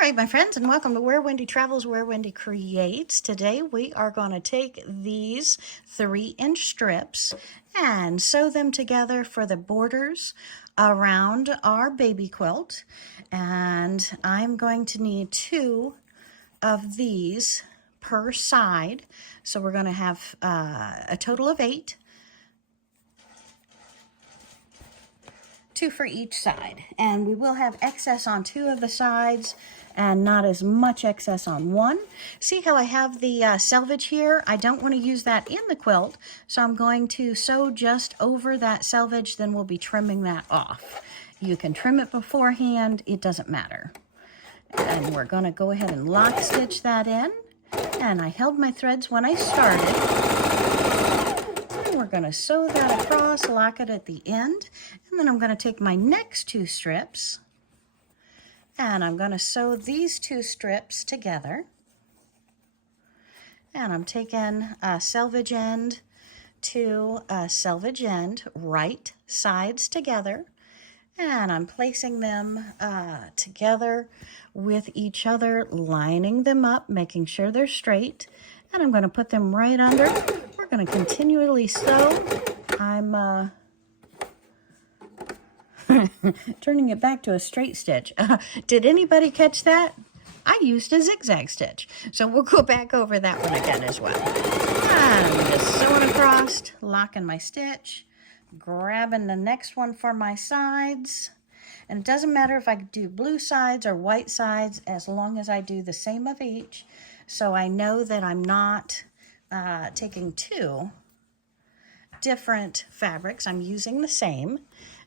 right, my friends, and welcome to Where Wendy Travels, Where Wendy Creates. Today we are going to take these 3-inch strips and sew them together for the borders around our baby quilt. And I'm going to need 2 of these per side. So we're going to have a total of 8. 2 for each side, and we will have excess on 2 of the sides and not as much excess on 1. See how I have the selvage here? I don't want to use that in the quilt, so I'm going to sew just over that selvage, then we'll be trimming that off. You can trim it beforehand, it doesn't matter. And we're going to go ahead and lock stitch that in, and I held my threads when I started. We're going to sew that across, lock it at the end, and then I'm going to take my next 2 strips and I'm going to sew these 2 strips together. And I'm taking a selvage end to a selvage end, right sides together, and I'm placing them together with each other, lining them up, making sure they're straight, and I'm going to put them right under. We're going to continually sew. I'm turning it back to a straight stitch. Did anybody catch that? I used a zigzag stitch. So we'll go back over that one again as well. And I'm just sewing across, locking my stitch, grabbing the next one for my sides. And it doesn't matter if I do blue sides or white sides, as long as I do the same of each. So I know that I'm not taking 2 different fabrics. I'm using the same.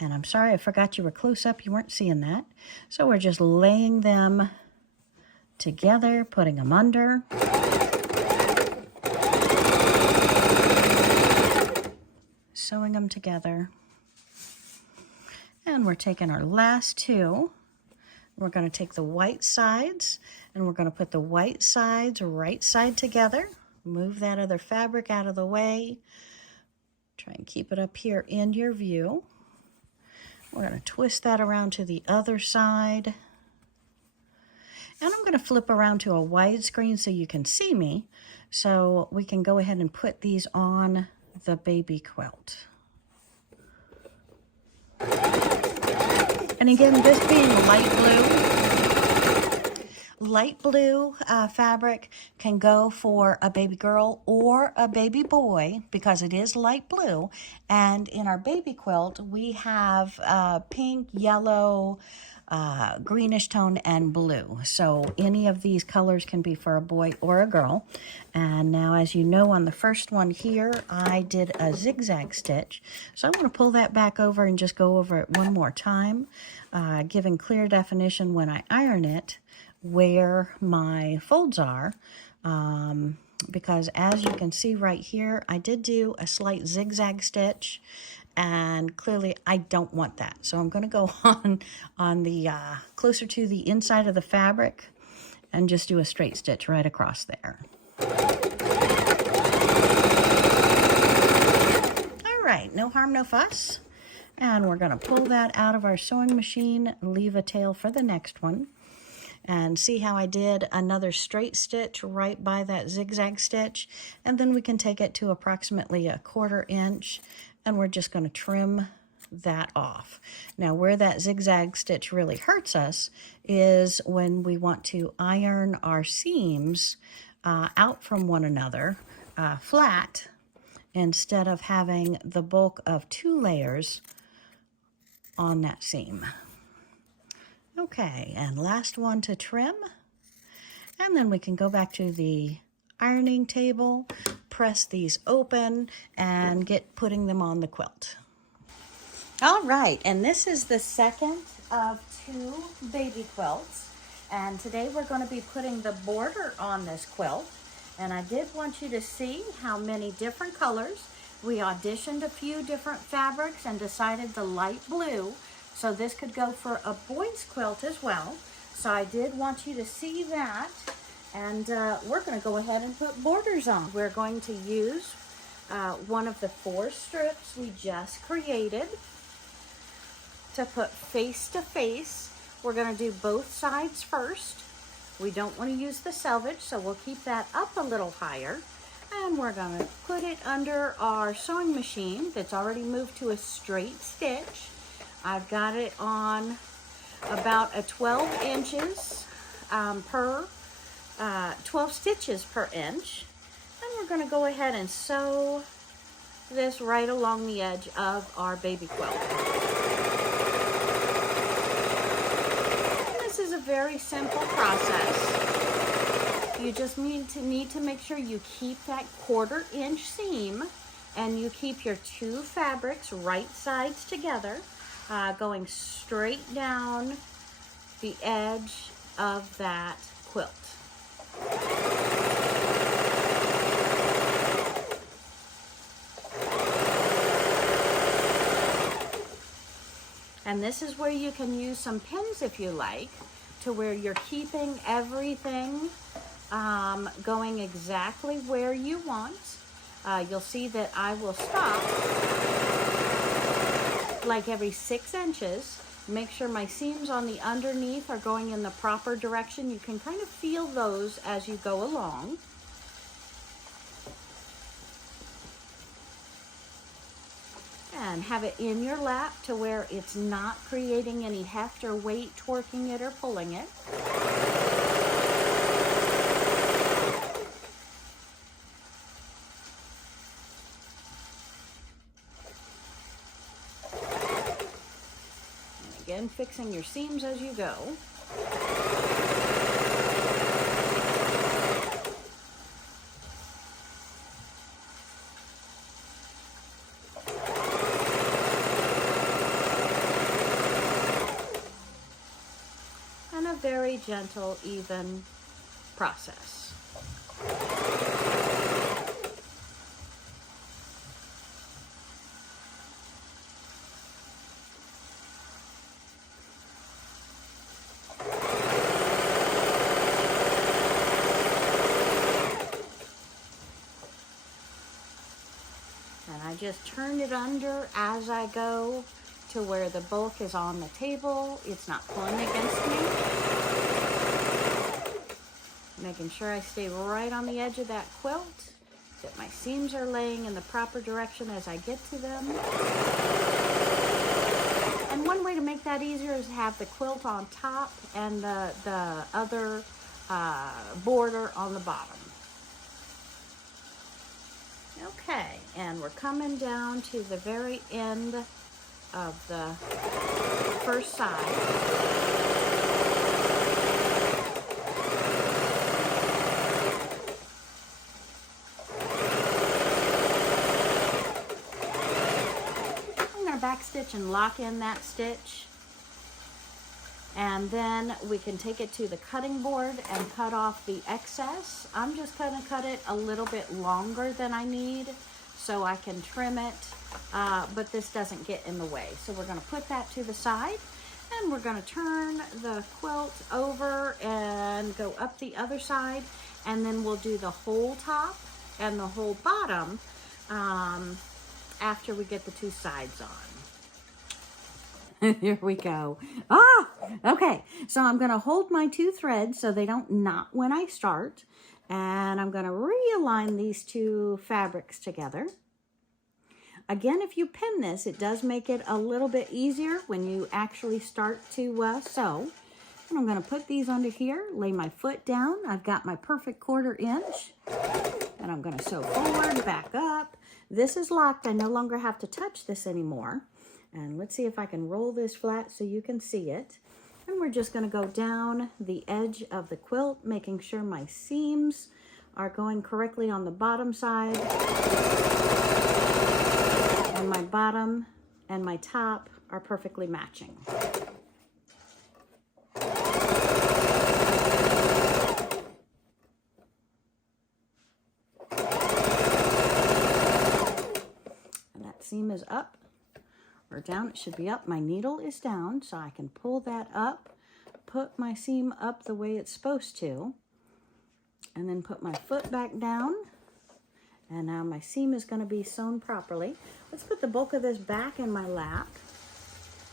And I'm sorry, I forgot you were close up. You weren't seeing that. So we're just laying them together, putting them under. Sewing them together. And we're taking our last 2. We're going to take the white sides, and we're going to put the white sides right side together. Move that other fabric out of the way. Try and keep it up here in your view. We're going to twist that around to the other side. And I'm going to flip around to a widescreen so you can see me. So we can go ahead and put these on the baby quilt. And again, this being light blue fabric can go for a baby girl or a baby boy because it is light blue. And in our baby quilt, we have pink, yellow, greenish tone, and blue. So any of these colors can be for a boy or a girl. And now, as you know, on the first one here, I did a zigzag stitch. So I'm going to pull that back over and just go over it one more time, giving clear definition when I iron it where my folds are, because as you can see right here, I did do a slight zigzag stitch, and clearly I don't want that. So I'm going to go on the closer to the inside of the fabric and just do a straight stitch right across there. All right, no harm, no fuss. And we're going to pull that out of our sewing machine, leave a tail for the next one. And see how I did another straight stitch right by that zigzag stitch, and then we can take it to approximately a 1/4 inch, and we're just going to trim that off. Now where that zigzag stitch really hurts us is when we want to iron our seams out from one another flat, instead of having the bulk of 2 layers on that seam. Okay, and last one to trim, and then we can go back to the ironing table, press these open, and get putting them on the quilt. All right, and this is the second of 2 baby quilts, and today we're going to be putting the border on this quilt. And I did want you to see how many different colors. We auditioned a few different fabrics and decided the light blue. So this could go for a boy's quilt as well. So I did want you to see that. And we're going to go ahead and put borders on. We're going to use one of the 4 strips we just created to put face to face. We're going to do both sides first. We don't want to use the selvage, so we'll keep that up a little higher. And we're going to put it under our sewing machine that's already moved to a straight stitch. I've got it on about a 12 inches 12 stitches per inch. And we're going to go ahead and sew this right along the edge of our baby quilt. And this is a very simple process. You just need to make sure you keep that 1/4 inch seam and you keep your two fabrics right sides together, going straight down the edge of that quilt. And this is where you can use some pins if you like, to where you're keeping everything going exactly where you want. You'll see that I will stop like every 6 inches. Make sure my seams on the underneath are going in the proper direction. You can kind of feel those as you go along. And have it in your lap to where it's not creating any heft or weight twerking it or pulling it. And again, fixing your seams as you go. Very gentle, even process. And I just turn it under as I go to where the bulk is on the table. It's not pulling against me. Making sure I stay right on the edge of that quilt, that my seams are laying in the proper direction as I get to them. And one way to make that easier is to have the quilt on top and the other border on the bottom. Okay, and we're coming down to the very end of the first side. Backstitch and lock in that stitch, and then we can take it to the cutting board and cut off the excess. I'm just going to cut it a little bit longer than I need so I can trim it, but this doesn't get in the way. So we're going to put that to the side, and we're going to turn the quilt over and go up the other side, and then we'll do the whole top and the whole bottom after we get the two sides on. Here we go. Okay. So I'm going to hold my two threads so they don't knot when I start. And I'm going to realign these two fabrics together. Again, if you pin this, it does make it a little bit easier when you actually start to sew. And I'm going to put these under here, lay my foot down. I've got my perfect 1/4 inch. And I'm going to sew forward, back up. This is locked. I no longer have to touch this anymore. And let's see if I can roll this flat so you can see it. And we're just going to go down the edge of the quilt, making sure my seams are going correctly on the bottom side. And my bottom and my top are perfectly matching. And that seam is up. Or down, it should be up. My needle is down, so I can pull that up, put my seam up the way it's supposed to, and then put my foot back down. And now my seam is going to be sewn properly. Let's put the bulk of this back in my lap.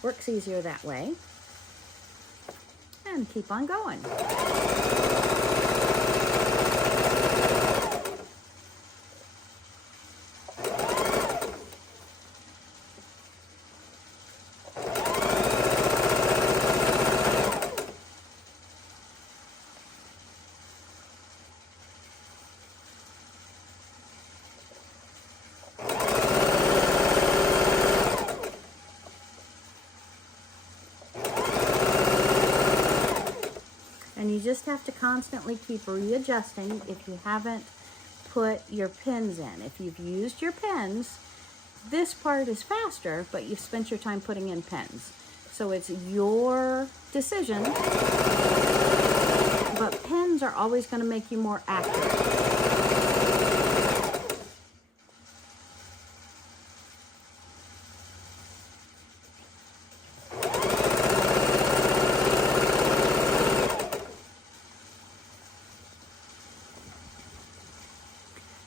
Works easier that way. and keep on going. And you just have to constantly keep readjusting if you haven't put your pins in. If you've used your pins, this part is faster, but you've spent your time putting in pins. So it's your decision, but pins are always going to make you more accurate.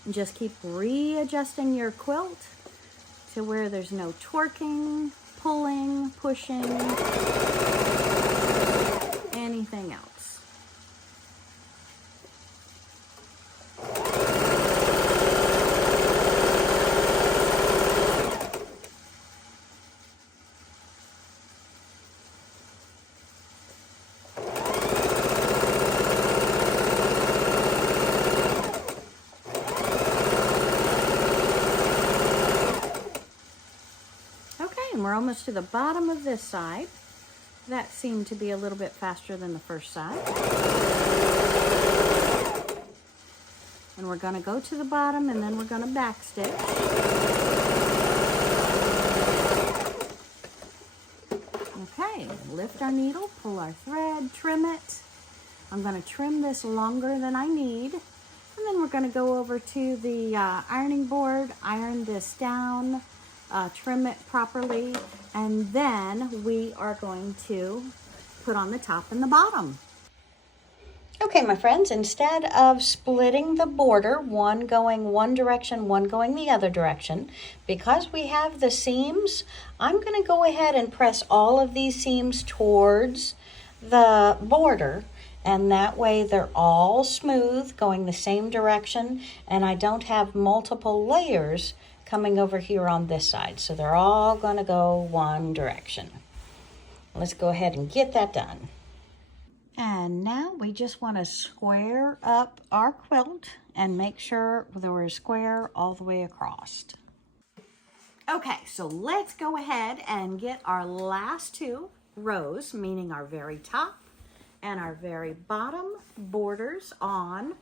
And just keep readjusting your quilt to where there's no twerking, pulling, pushing, anything else. And we're almost to the bottom of this side. That seemed to be a little bit faster than the first side. And we're going to go to the bottom and then we're going to back stitch. Okay, lift our needle, pull our thread, trim it. I'm going to trim this longer than I need. And then we're going to go over to the ironing board, iron this down. Trim it properly, and then we are going to put on the top and the bottom. Okay, my friends, instead of splitting the border, one going one direction, one going the other direction, because we have the seams, I'm going to go ahead and press all of these seams towards the border, and that way they're all smooth, going the same direction, and I don't have multiple layers coming over here on this side. So they're all going to go one direction. Let's go ahead and get that done. And now we just want to square up our quilt and make sure that we're square all the way across. Okay, so let's go ahead and get our last two rows, meaning our very top and our very bottom borders on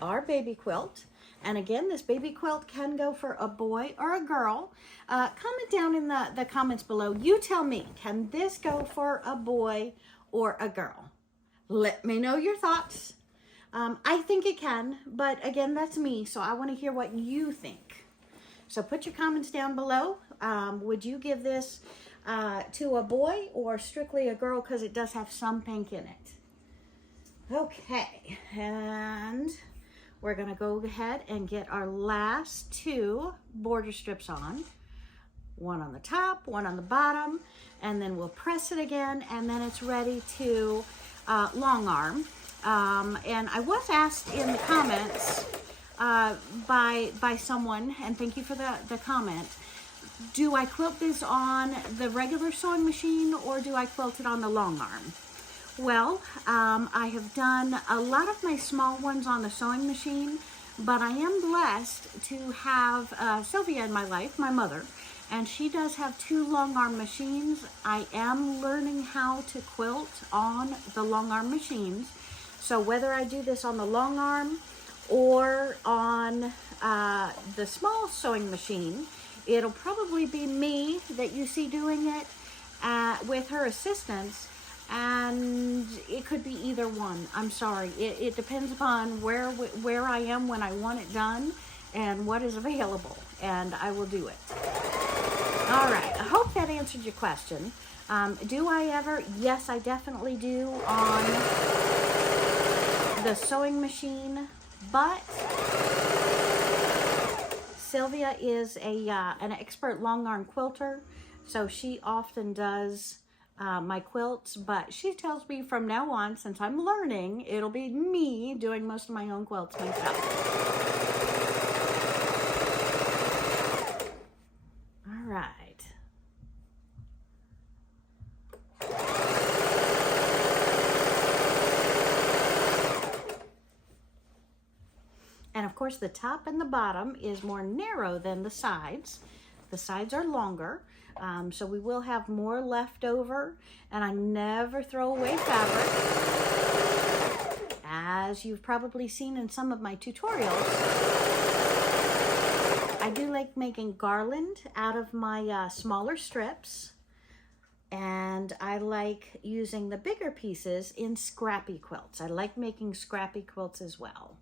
our baby quilt. And again, this baby quilt can go for a boy or a girl. Comment down in the comments below. You tell me, can this go for a boy or a girl? Let me know your thoughts. I think it can, but again, that's me, so I want to hear what you think. So put your comments down below. Would you give this to a boy or strictly a girl, because it does have some pink in it? Okay, and we're going to go ahead and get our last two border strips on. One on the top, one on the bottom, and then we'll press it again, and then it's ready to long arm. And I was asked in the comments by someone, and thank you for the comment, do I quilt this on the regular sewing machine or do I quilt it on the long arm? Well, I have done a lot of my small ones on the sewing machine, but I am blessed to have Sylvia in my life, my mother, and she does have two long arm machines. I am learning how to quilt on the long arm machines. So whether I do this on the long arm or on the small sewing machine, it'll probably be me that you see doing it with her assistance. And it could be either one. I'm sorry. It depends upon where I am when I want it done and what is available, and I will do it. All right. I hope that answered your question. Do I ever? Yes, I definitely do on the sewing machine, but Sylvia is an expert long arm quilter, so she often does my quilts, but she tells me from now on, since I'm learning, it'll be me doing most of my own quilts myself. All right. And of course the top and the bottom is more narrow than the sides. The sides are longer, so we will have more left over, and I never throw away fabric. As you've probably seen in some of my tutorials, I do like making garland out of my smaller strips, and I like using the bigger pieces in scrappy quilts. I like making scrappy quilts as well.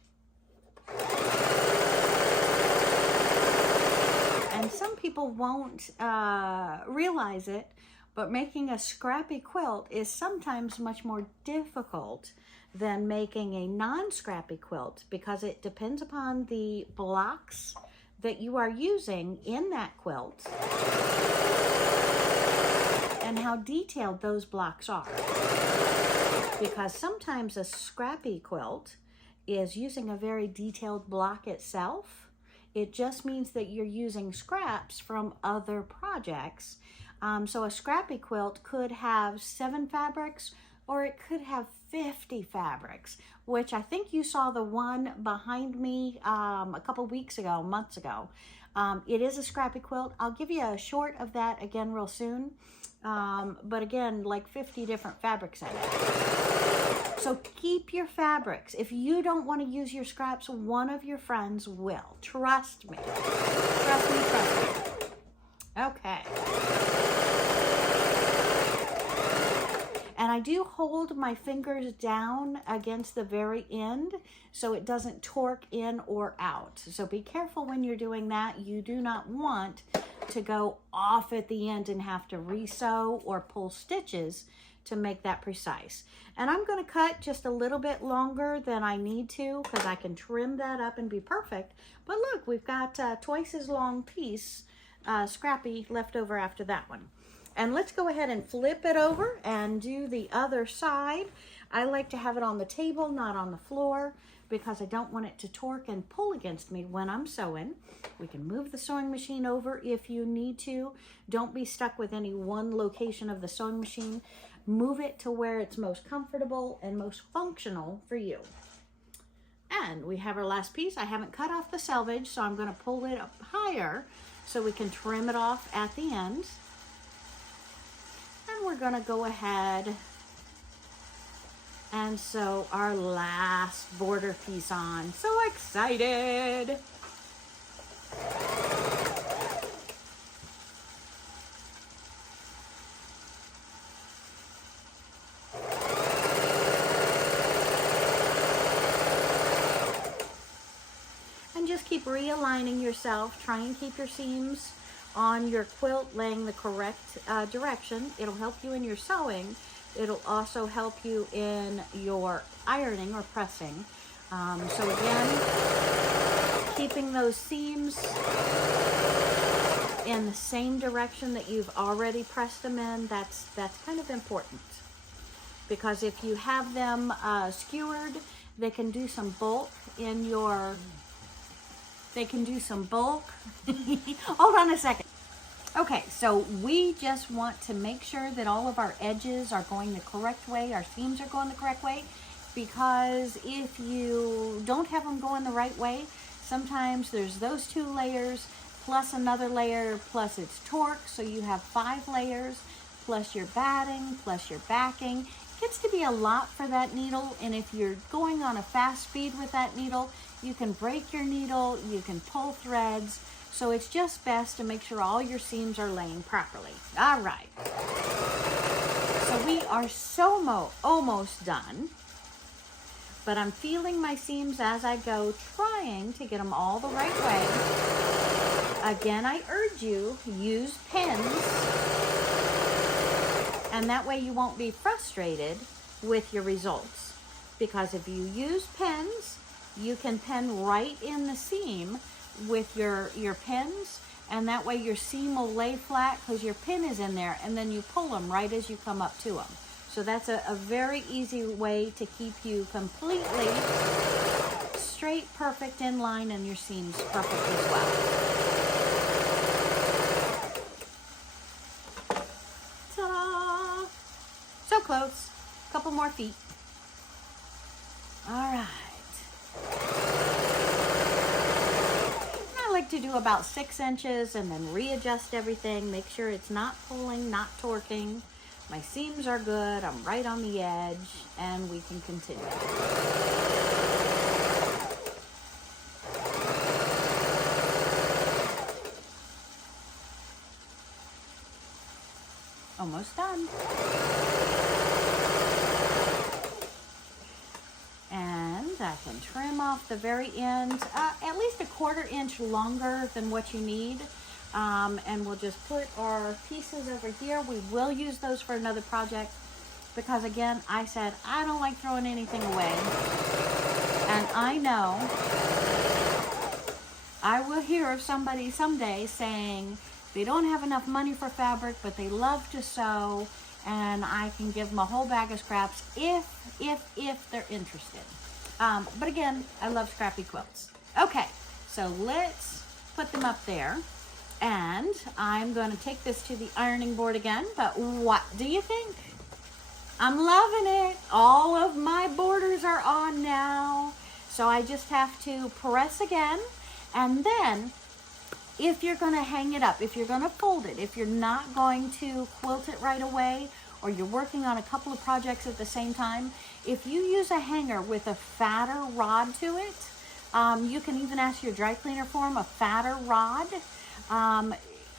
And some people won't realize it, but making a scrappy quilt is sometimes much more difficult than making a non-scrappy quilt, because it depends upon the blocks that you are using in that quilt and how detailed those blocks are. Because sometimes a scrappy quilt is using a very detailed block itself. It just means that you're using scraps from other projects. So a scrappy quilt could have 7 fabrics, or it could have 50 fabrics, which I think you saw the one behind me a couple weeks ago, months ago. It is a scrappy quilt. I'll give you a short of that again real soon. But again, like 50 different fabrics in it. So keep your fabrics. If you don't want to use your scraps, one of your friends will. Trust me. Trust me, trust me. Okay. And I do hold my fingers down against the very end so it doesn't torque in or out. So be careful when you're doing that. You do not want to go off at the end and have to re-sew or pull stitches to make that precise. And I'm going to cut just a little bit longer than I need to, because I can trim that up and be perfect. But look, we've got twice as long piece scrappy left over after that one. And let's go ahead and flip it over and do the other side. I like to have it on the table, not on the floor, because I don't want it to torque and pull against me when I'm sewing. We can move the sewing machine over if you need to. Don't be stuck with any one location of the sewing machine. Move it to where it's most comfortable and most functional for you. And we have our last piece. I haven't cut off the selvage, so I'm going to pull it up higher so we can trim it off at the end. And we're going to go ahead and sew our last border piece on. So excited! And just keep realigning yourself. Try and keep your seams on your quilt laying the correct direction. It'll help you in your sewing. It'll also help you in your ironing or pressing. So again, keeping those seams in the same direction that you've already pressed them in, that's kind of important. Because if you have them skewered, they can do some bulk in your... Hold on a second. Okay, so we just want to make sure that all of our edges are going the correct way, our seams are going the correct way, because if you don't have them going the right way, sometimes there's those 2 layers, plus another layer, plus it's torque, so you have 5 layers, plus your batting, plus your backing. It gets to be a lot for that needle, and if you're going on a fast speed with that needle, you can break your needle, you can pull threads, so it's just best to make sure all your seams are laying properly. All right. So we are almost done, but I'm feeling my seams as I go, trying to get them all the right way. Again, I urge you, use pins, and that way you won't be frustrated with your results. Because if you use pins, you can pin right in the seam with your pins, and that way your seam will lay flat because your pin is in there, and then you pull them right as you come up to them. So that's a very easy way to keep you completely straight, perfect, in line, and your seams perfect as well. Ta-da! So close. A couple more feet. All right. I like to do about 6 inches and then readjust everything. Make sure it's not pulling, not torquing. My seams are good. I'm right on the edge, and we can continue. Almost done. And I can trim off the very end, at least a 1/4 inch longer than what you need. And we'll just put our pieces over here. We will use those for another project because, again, I said I don't like throwing anything away. And I know I will hear of somebody someday saying they don't have enough money for fabric, but they love to sew, and I can give them a whole bag of scraps if they're interested. But again, I love scrappy quilts. Okay, so let's put them up there. And I'm going to take this to the ironing board again, but what do you think? I'm loving it. All of my borders are on now. So I just have to press again. And then if you're going to hang it up, if you're going to fold it, if you're not going to quilt it right away, or you're working on a couple of projects at the same time, if you use a hanger with a fatter rod to it, you can even ask your dry cleaner for them, a fatter rod.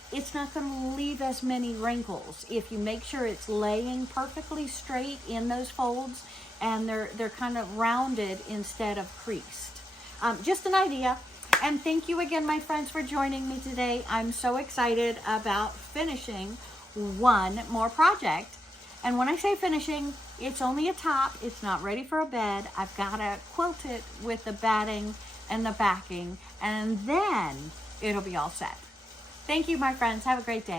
It's not going to leave as many wrinkles if you make sure it's laying perfectly straight in those folds, and they're kind of rounded instead of creased. Just an idea. And thank you again, my friends, for joining me today. I'm so excited about finishing one more project. And when I say finishing, it's only a top. It's not ready for a bed. I've got to quilt it with the batting and the backing, and then it'll be all set. Thank you, my friends. Have a great day.